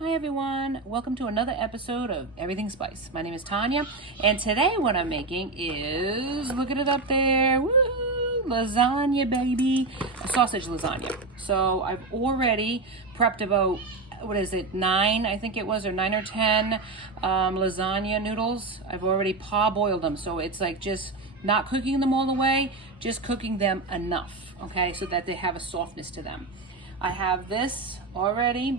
Hi everyone, welcome to another episode of Everything Spice. My name is Tanya, and today what I'm making is, look at it up there, woo, lasagna baby, a sausage lasagna. So I've already prepped about, what is it, 9 I think it was, or 9 or 10 lasagna noodles. I've already parboiled them, so it's like just not cooking them all the way, just cooking them enough, okay, so that they have a softness to them. I have this already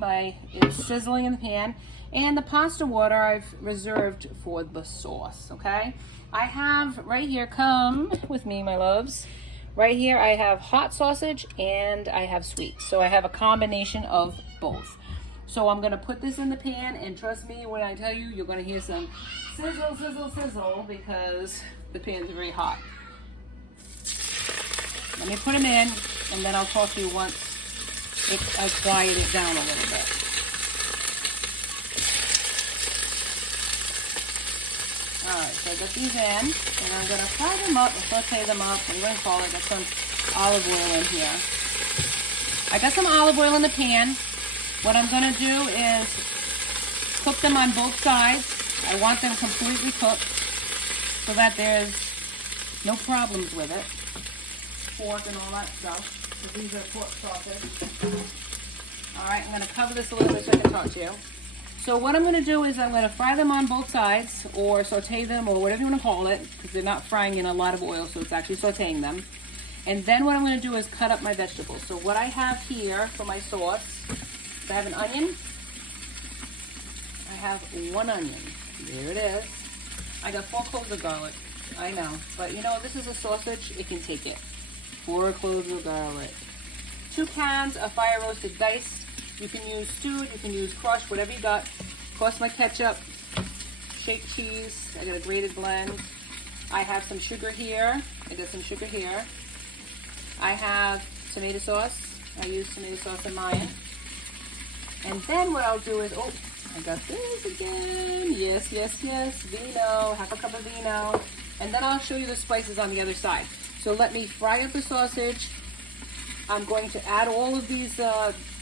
it's sizzling in the pan, and the pasta water I've reserved for the sauce, okay? I have right here, come with me, my loves. Right here I have hot sausage and I have sweet. So I have a combination of both. So I'm gonna put this in the pan, and trust me when I tell you, you're gonna hear some sizzle, sizzle, sizzle, because the pan's very hot. Let me put them in, and then I'll talk to you once I quiet it down a little bit. Alright, so I got these in, and I'm going to fry them up, or saute them up, what are you going to call it? Got some olive oil in here. I got some olive oil in the pan. What I'm going to do is cook them on both sides. I want them completely cooked so that there's no problems with it. Pork and all that stuff. So these are pork sausage. Alright, I'm going to cover this a little bit so I can talk to you. So what I'm going to do is I'm going to fry them on both sides, or saute them, or whatever you want to call it, because they're not frying in a lot of oil, so it's actually sauteing them. And then what I'm going to do is cut up my vegetables. So what I have here for my sauce, I have an onion. I have 1 onion. There it is. I got 4 cloves of garlic. I know, but you know, this is a sausage, it can take it. 4 cloves of garlic. 2 cans of fire roasted diced. You can use stewed, you can use crushed, whatever you got. Of course, my ketchup, shake cheese. I got a grated blend. I have some sugar here. I got some sugar here. I have tomato sauce. I use tomato sauce in mine. And then what I'll do is, oh, I got this again. Yes, yes, yes. Vino, half a cup of vino. And then I'll show you the spices on the other side. So let me fry up the sausage. I'm going to add all of these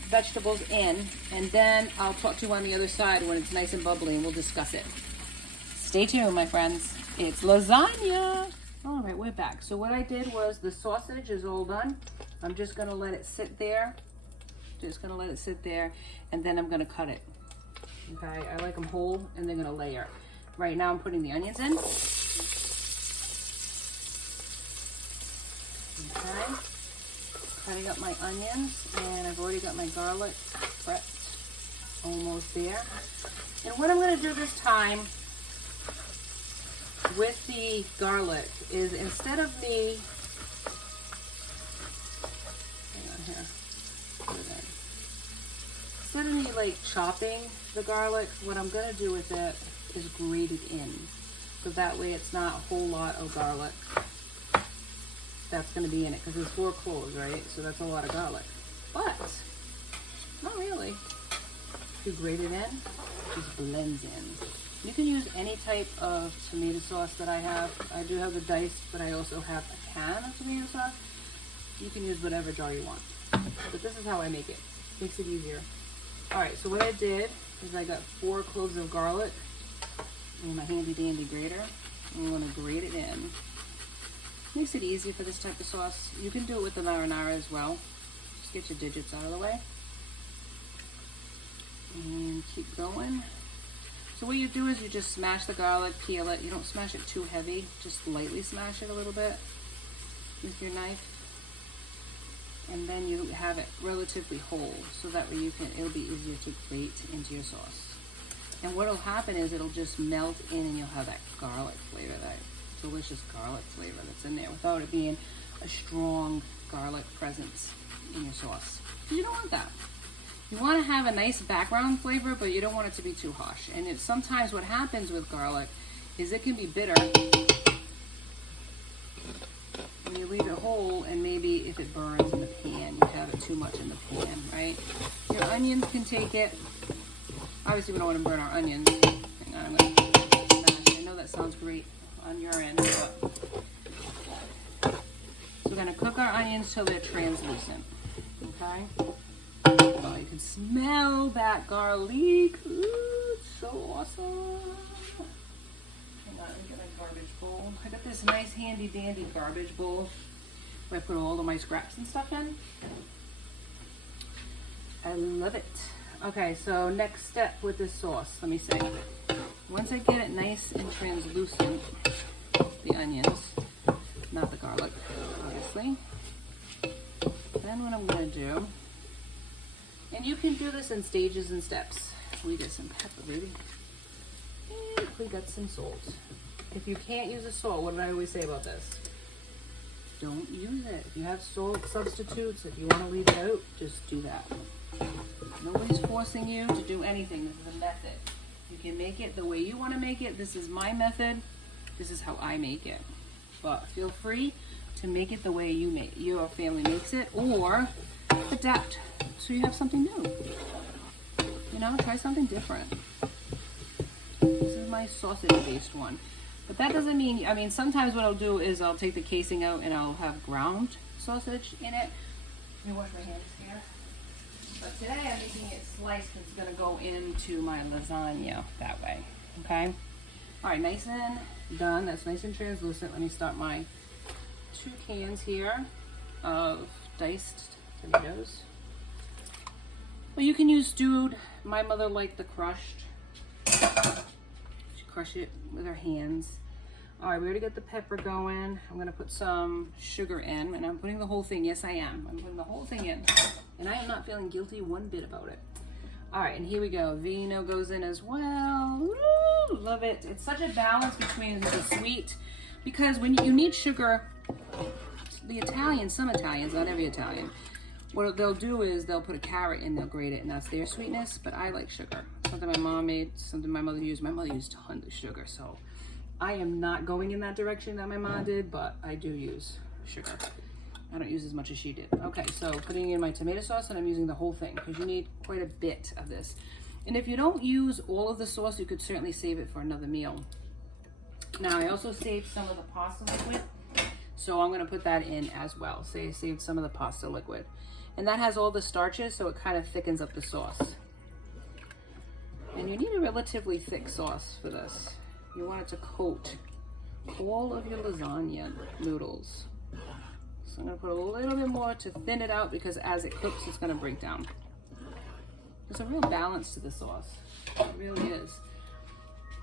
vegetables in, and then I'll talk to you on the other side when it's nice and bubbly, and we'll discuss it. Stay tuned, my friends. It's lasagna. All right, we're back. So what I did was, the sausage is all done. I'm just going to let it sit there. Just going to let it sit there, and then I'm going to cut it. Okay, I like them whole, and they're going to layer. Right now I'm putting the onions in. Okay, cutting up my onions, and I've already got my garlic prepped, almost there. And what I'm going to do this time with the garlic is, instead of me, hang on here, put it in. Instead of me like chopping the garlic, what I'm going to do with it is grate it in, so that way it's not a whole lot of garlic that's going to be in it, because there's 4 cloves, right? So that's a lot of garlic, but not really. If you grate it in, it just blends in. You can use any type of tomato sauce that I have. I do have the diced, but I also have a can of tomato sauce. You can use whatever jar you want, but this is how I make it. Makes it easier. All right, so what I did is I got 4 cloves of garlic in my handy dandy grater. I'm going to grate it in. Makes it easy for this type of sauce. You can do it with the marinara as well. Just get your digits out of the way. And keep going. So what you do is you just smash the garlic, peel it. You don't smash it too heavy. Just lightly smash it a little bit with your knife. And then you have it relatively whole, so that way it'll be easier to grate into your sauce. And what'll happen is it'll just melt in, and you'll have that garlic flavor, that delicious garlic flavor that's in there, without it being a strong garlic presence in your sauce. Because you don't want that. You want to have a nice background flavor, but you don't want it to be too harsh. And it's sometimes what happens with garlic is it can be bitter when you leave it whole, and maybe if it burns in the pan, you have it too much in the pan, right? Your onions can take it. Obviously we don't want to burn our onions. Hang on, I'm going to smash. I know that sounds great on your end, but so we're going to cook our onions till they're translucent. Okay? Oh, you can smell that garlic. Ooh, it's so awesome. Hang on, let me get my garbage bowl. I got this nice handy dandy garbage bowl where I put all of my scraps and stuff in. I love it. Okay, so next step with this sauce, let me see. Once I get it nice and translucent, the onions, not the garlic, obviously. Then what I'm gonna do, and you can do this in stages and steps. We get some pepper, baby. And we got some salt. If you can't use the salt, what did I always say about this? Don't use it. If you have salt substitutes, if you want to leave it out, just do that. Nobody's forcing you to do anything. This is a method. You can make it the way you want to make it. This is my method. This is how I make it. But feel free to make it the way your family makes it, or adapt so you have something new. You know, try something different. This is my sausage-based one. But that doesn't mean, I mean, sometimes what I'll do is I'll take the casing out and I'll have ground sausage in it. Let me wash my hands here. But today I'm making it sliced. It's going to go into my lasagna that way. Okay? All right, nice and done. That's nice and translucent. Let me start my 2 cans here of diced tomatoes. Well, you can use stewed. My mother liked the crushed. She crushed it with her hands. All right, we already got the pepper going. I'm gonna put some sugar in, and I'm putting the whole thing. Yes, I am. I'm putting the whole thing in, and I am not feeling guilty one bit about it. All right, and here we go. Vino goes in as well. Woo, love it. It's such a balance between the sweet, because when you need sugar, the Italians, some Italians, not every Italian, what they'll do is they'll put a carrot in, they'll grate it, and that's their sweetness. But I like sugar. Something my mom made, something my mother used. My mother used tons of sugar, so I am not going in that direction that my mom did, but I do use sugar. I don't use as much as she did. Okay, so putting in my tomato sauce, and I'm using the whole thing because you need quite a bit of this. And if you don't use all of the sauce, you could certainly save it for another meal. Now, I also saved some of the pasta liquid, so I'm gonna put that in as well. So I saved some of the pasta liquid. And that has all the starches, so it kind of thickens up the sauce. And you need a relatively thick sauce for this. You want it to coat all of your lasagna noodles. So I'm gonna put a little bit more to thin it out, because as it cooks, it's gonna break down. There's a real balance to the sauce. It really is.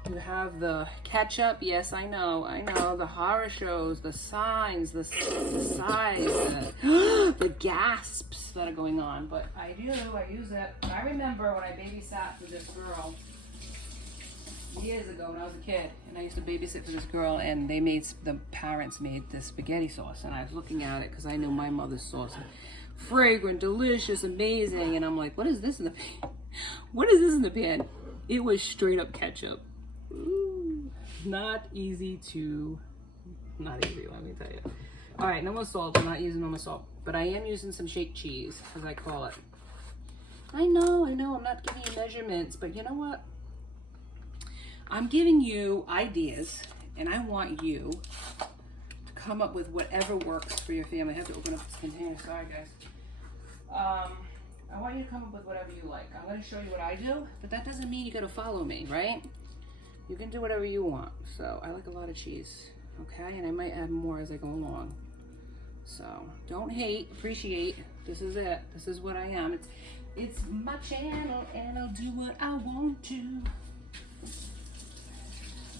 You have the ketchup, yes, I know, the horror shows, the signs, the sighs, the gasps that are going on, but I use it. I remember when I babysat for this girl years ago when I was a kid, and I used to babysit for this girl, and the parents made this spaghetti sauce, and I was looking at it because I knew my mother's sauce. Fragrant, delicious, amazing, and I'm like, what is this in the pan? What is this in the pan? It was straight up ketchup. Ooh, not easy, let me tell you. All right, no more salt. I'm not using no more salt, but I am using some shake cheese, as I call it. I know, I'm not giving you measurements, but you know what? I'm giving you ideas, and I want you to come up with whatever works for your family. I have to open up this container, sorry guys. I want you to come up with whatever you like. I'm gonna show you what I do, but that doesn't mean you gotta follow me, right? You can do whatever you want. So I like a lot of cheese, okay? And I might add more as I go along. So don't hate, appreciate. This is it. This is what I am. It's my channel, and I'll do what I want to.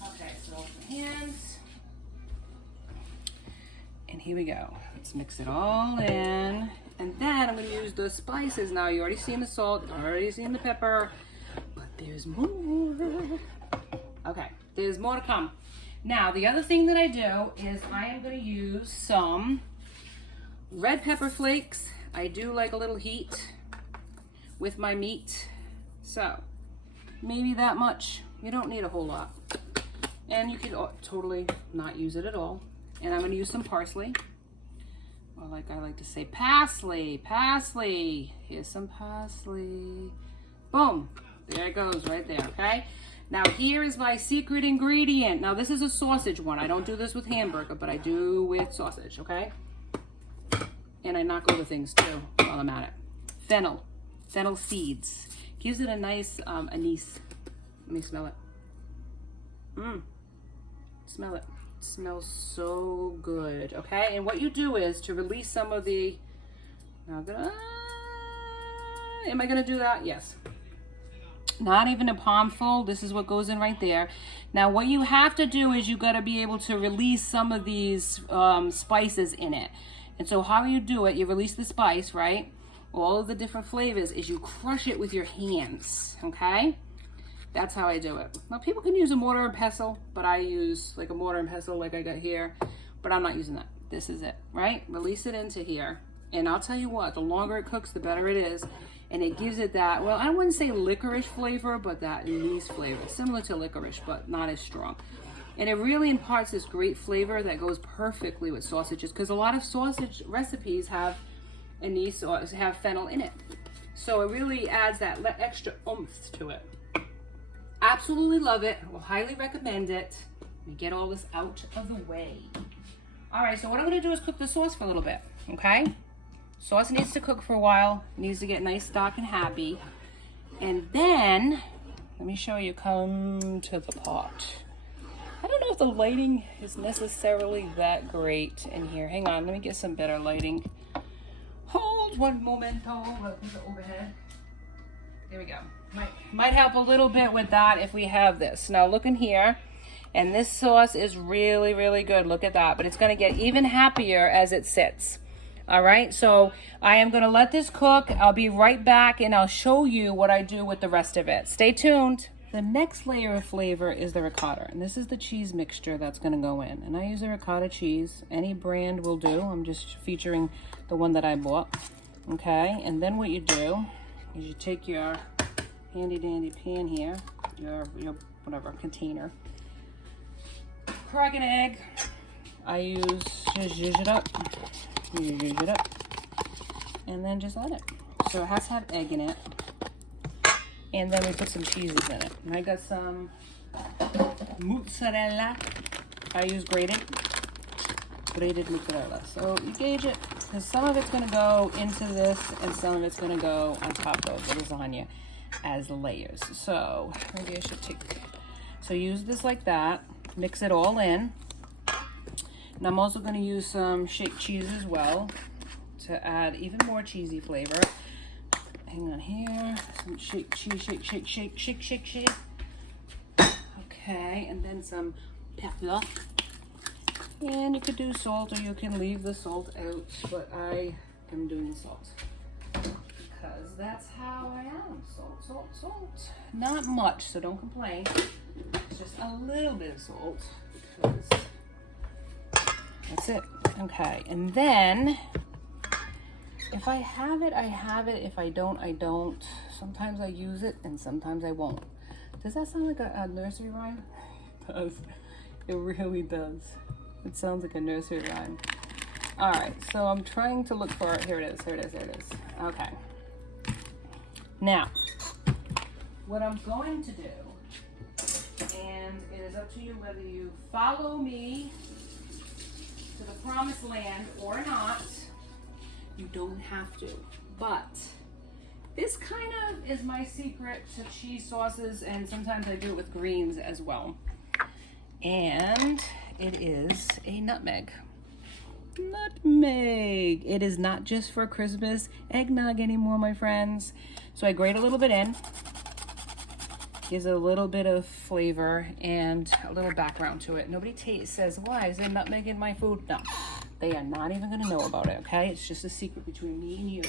Okay, so hands. And here we go. Let's mix it all in. And then I'm gonna use the spices. Now you already seen the salt, you already seen the pepper, but there's more. Okay, there's more to come. Now, the other thing that I do is I am going to use some red pepper flakes. I do like a little heat with my meat. So, maybe that much. You don't need a whole lot. And you can totally not use it at all. And I'm going to use some parsley. Or like I like to say, parsley, parsley. Here's some parsley. Boom. There it goes right there, okay? Now here is my secret ingredient. Now this is a sausage one. I don't do this with hamburger, but I do with sausage, okay? And I knock other things too while I'm at it. Fennel. fennel seeds. Gives it a nice anise. Let me smell it. Smell it. It smells so good. Okay, and what you do is to release some of the. Now I'm gonna. Am I gonna do that? Yes. Not even a palm full. This is what goes in right there. Now what you have to do is you got to be able to release some of these spices in it. And so how you do it, you release the spice, right? All of the different flavors is you crush it with your hands, okay? That's how I do it. Now people can use a mortar and pestle, but I use like a mortar and pestle like I got here, but I'm not using that. This is it, right? Release it into here. And I'll tell you what, the longer it cooks, the better it is. And it gives it that, well, I wouldn't say licorice flavor, but that anise flavor. Similar to licorice, but not as strong. And it really imparts this great flavor that goes perfectly with sausages, because a lot of sausage recipes have anise or have fennel in it. So it really adds that extra oomph to it. Absolutely love it. I will highly recommend it. Let me get all this out of the way. All right, so what I'm gonna do is cook the sauce for a little bit, okay? Sauce needs to cook for a while. It needs to get nice, dark, and happy. And then, let me show you, come to the pot. I don't know if the lighting is necessarily that great in here. Hang on, let me get some better lighting. Hold one momento. Overhead. There we go. Might help a little bit with that if we have this. Now look in here. And this sauce is really, really good. Look at that. But it's going to get even happier as it sits. All right, so I am going to let this cook. I'll be right back and I'll show you what I do with the rest of it. Stay tuned. The next layer of flavor is the ricotta, and this is the cheese mixture that's going to go in. And I use a ricotta cheese. Any brand will do. I'm just featuring the one that I bought. Okay, and then what you do is you take your handy dandy pan here, your whatever container, crack an egg. I use, just zhuzh it up. You zhuzh it up, and then just let it. So it has to have egg in it, and then we put some cheeses in it. And I got some mozzarella. I use grated mozzarella. So you gauge it, because some of it's going to go into this, and some of it's going to go on top of the lasagna as layers. So maybe I should take. So use this like that. Mix it all in. And I'm also going to use some shake cheese as well to add even more cheesy flavor. Hang on here. Some shake cheese, shake. Okay, and then some pepper. And you could do salt, or you can leave the salt out, but I am doing salt because that's how I am. Salt. Not much, so don't complain. It's just a little bit of salt because that's it. Okay, and then if I have it, I have it. If I don't, I don't. Sometimes I use it and sometimes I won't. Does that sound like a nursery rhyme? It does. It really does. It sounds like a nursery rhyme. All right, so I'm trying to look for it. Here it is. Okay. Now, what I'm going to do, and it is up to you whether you follow me to the promised land or not. You don't have to, but this kind of is my secret to cheese sauces, and sometimes I do it with greens as well. And it is a nutmeg. Nutmeg. It is not just for Christmas eggnog anymore, my friends. So I grate a little bit in. Gives it a little bit of flavor and a little background to it. Nobody says, why is there nutmeg in my food? No, they are not even going to know about it, okay? It's just a secret between me and you.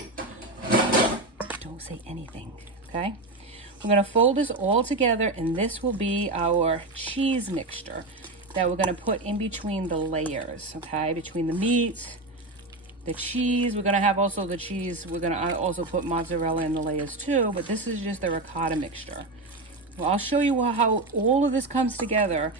Don't say anything, okay? We're going to fold this all together, and this will be our cheese mixture that we're going to put in between the layers, okay? Between the meat, the cheese. We're going to have also the cheese. We're going to also put mozzarella in the layers too, but this is just the ricotta mixture. Well, I'll show you how all of this comes together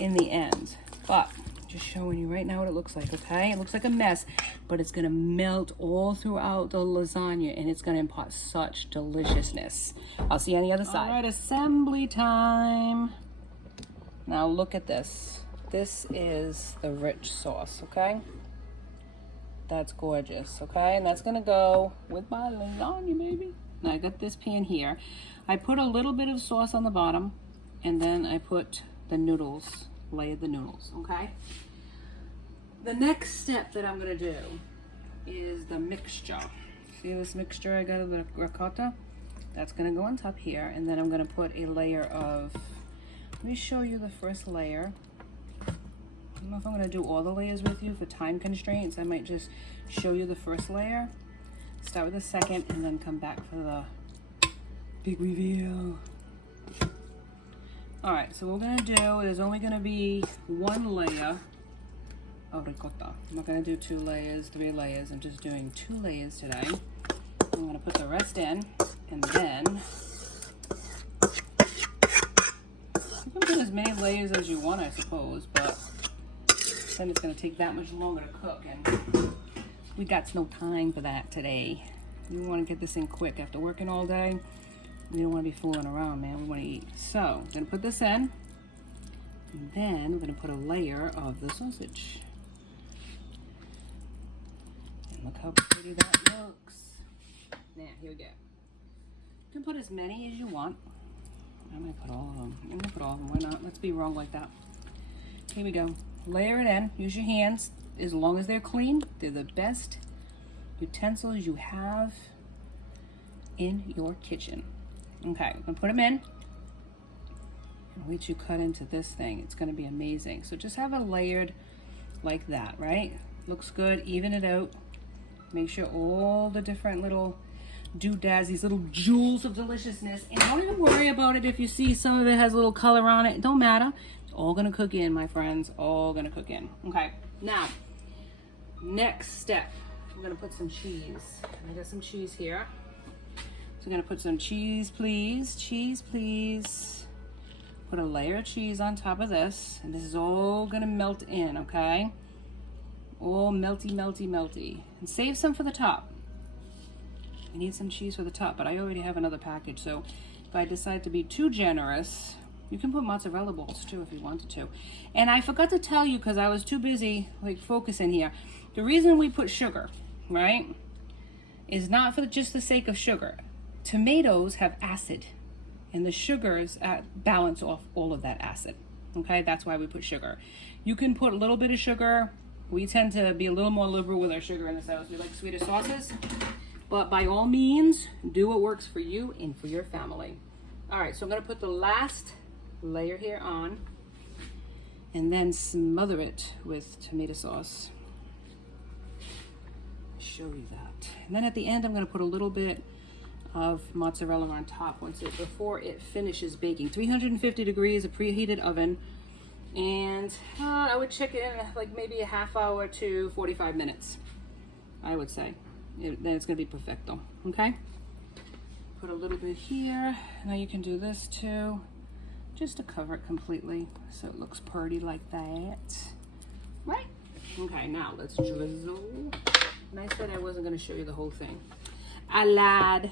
in the end, but just showing you right now what it looks like, okay? It looks like a mess, but it's gonna melt all throughout the lasagna, and it's gonna impart such deliciousness. I'll see you on the other side. All right, assembly time. Now look at this. This is the rich sauce, okay? That's gorgeous, okay? And that's gonna go with my lasagna, baby. Now I got this pan here. I put a little bit of sauce on the bottom, and then I put the noodles, layered the noodles, okay? The next step that I'm gonna do is the mixture. See this mixture I got of the ricotta? That's gonna go on top here, and then I'm gonna put a layer of, let me show you the first layer. I don't know if I'm gonna do all the layers with you for time constraints. I might just show you the first layer, start with the second, and then come back for the big reveal. All right, so what we're gonna do is only gonna be one layer of ricotta. I'm not gonna do 2 layers, 3 layers. I'm just doing 2 layers today. I'm gonna put the rest in, and then you can put as many layers as you want, I suppose, but then it's gonna take that much longer to cook, and we got no time for that today. We wanna get this in quick after working all day. We don't wanna be fooling around, man. We wanna eat. So I'm gonna put this in, and then we're gonna put a layer of the sausage. And look how pretty that looks. Now, here we go. You can put as many as you want. I might put all of them. I'm gonna put all of them, why not? Let's be wrong like that. Here we go. Layer it in, use your hands. As long as they're clean, they're the best utensils you have in your kitchen. Okay, I'm gonna put them in. And wait you cut into this thing. It's gonna be amazing. So just have it layered like that, right? Looks good, even it out. Make sure all the different little doodads, these little jewels of deliciousness, and don't even worry about it if you see some of it has a little color on it. It don't matter. It's all gonna cook in, my friends. All gonna cook in. Okay, now, next step. I'm gonna put some cheese. I got some cheese here. So I'm gonna put some cheese, please. Cheese, please. Put a layer of cheese on top of this, and this is all gonna melt in, okay? All melty, melty, melty. And save some for the top. I need some cheese for the top, but I already have another package, so if I decide to be too generous, you can put mozzarella balls too if you wanted to. And I forgot to tell you, because I was too busy like focusing here, the reason we put sugar, right, is not for just the sake of sugar. Tomatoes have acid, and the sugars balance off all of that acid, okay? That's why we put sugar. You can put a little bit of sugar. We tend to be a little more liberal with our sugar in this house. We like sweeter sauces. But by all means, do what works for you and for your family. All right, so I'm gonna put the last layer here on, and then smother it with tomato sauce. Show you that. And then at the end, I'm gonna put a little bit of mozzarella on top before it finishes baking. 350 degrees, a preheated oven, and I would check it in like maybe a half hour to 45 minutes, I would say. Then it's gonna be perfecto, okay? Put a little bit here. Now you can do this too, just to cover it completely so it looks pretty like that, right? Okay, now let's drizzle. And I said I wasn't gonna show you the whole thing. I lied.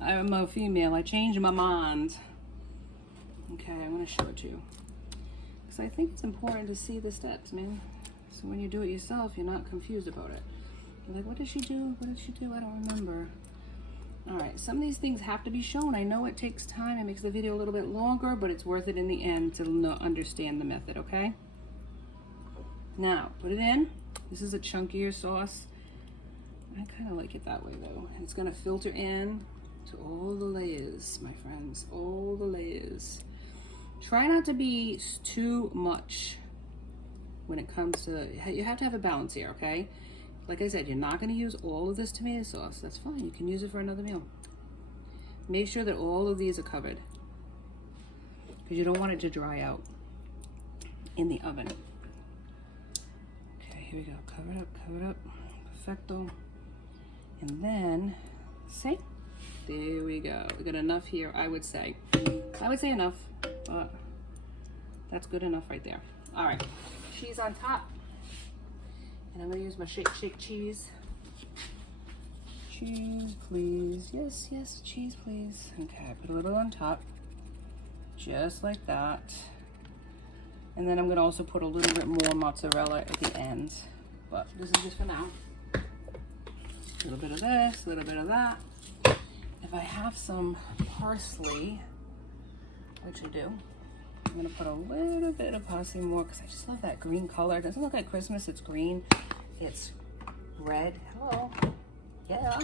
I'm a female, I changed my mind. Okay, I'm gonna show it to you. Because I think it's important to see the steps, man. So when you do it yourself, you're not confused about it. You're like, what did she do? What did she do? I don't remember. All right, some of these things have to be shown. I know it takes time. It makes the video a little bit longer, but it's worth it in the end to understand the method, okay? Now, put it in. This is a chunkier sauce. I kind of like it that way, though. It's going to filter in to all the layers, my friends. All the layers. Try not to be too much when it comes to... You have to have a balance here, okay? Like I said, you're not going to use all of this tomato sauce. That's fine. You can use it for another meal. Make sure that all of these are covered, because you don't want it to dry out in the oven. Okay, here we go. Cover it up, cover it up. Perfecto. And then, see? There we go. We got enough here, I would say. I would say enough, but that's good enough right there. All right, cheese on top. And I'm gonna use my shake cheese. Cheese, please. Yes, yes, cheese, please. Okay, put a little on top, just like that. And then I'm gonna also put a little bit more mozzarella at the end. But this is just for now. A little bit of this, a little bit of that. If I have some parsley, which I do, I'm gonna put a little bit of parsley more because I just love that green color. It doesn't look like Christmas, it's green. It's red. Hello. Yeah.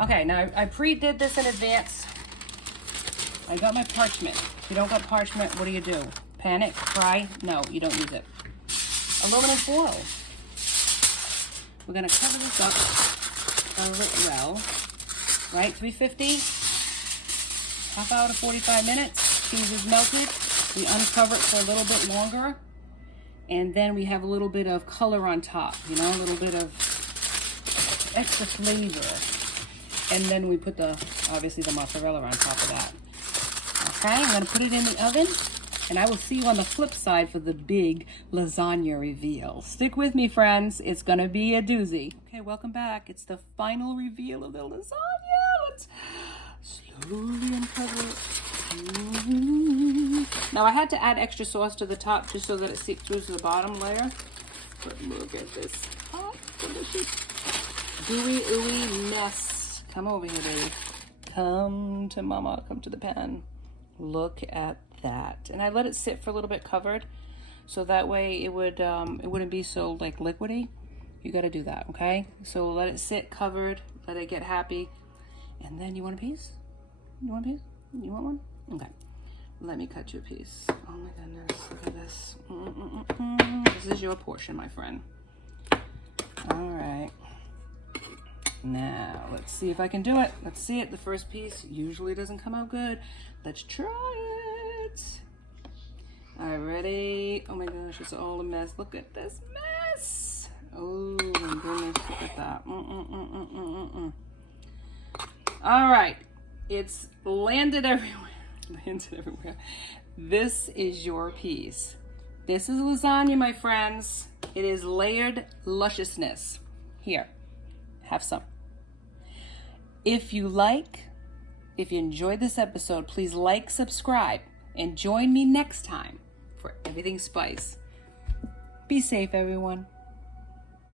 Okay, now I pre-did this in advance. I got my parchment. If you don't got parchment, what do? Panic? Cry? No, you don't use it. Aluminum foil. We're gonna cover this up well, right? 350, half hour to 45 minutes. Cheese is melted. We uncover it for a little bit longer. And then we have a little bit of color on top, you know, a little bit of extra flavor. And then we put obviously the mozzarella on top of that. Okay, I'm gonna put it in the oven, and I will see you on the flip side for the big lasagna reveal. Stick with me, friends. It's gonna be a doozy. Okay, welcome back. It's the final reveal of the lasagna. Let's slowly uncover it. Now I had to add extra sauce to the top just so that it seeps through to the bottom layer. But look at this hot, delicious, gooey, ooey mess. Come over here, baby. Come to mama, come to the pan. Look at that. And I let it sit for a little bit covered, so that way it wouldn't be so like liquidy. You got to do that, okay? So let it sit covered, let it get happy, and then you want a piece? You want a piece? You want one? Okay. Let me cut you a piece. Oh my goodness, look at this. This is your portion, my friend. All right. Now, let's see if I can do it. Let's see it. The first piece usually doesn't come out good. Let's try it. All right, ready? Oh my gosh, it's all a mess. Look at this mess. Oh my goodness, look at that. All right, it's landed everywhere. Landed everywhere. This is your piece. This is lasagna, my friends. It is layered lusciousness. Here, have some. If you enjoyed this episode, please like, subscribe, and join me next time for Everything Spice. Be safe, everyone.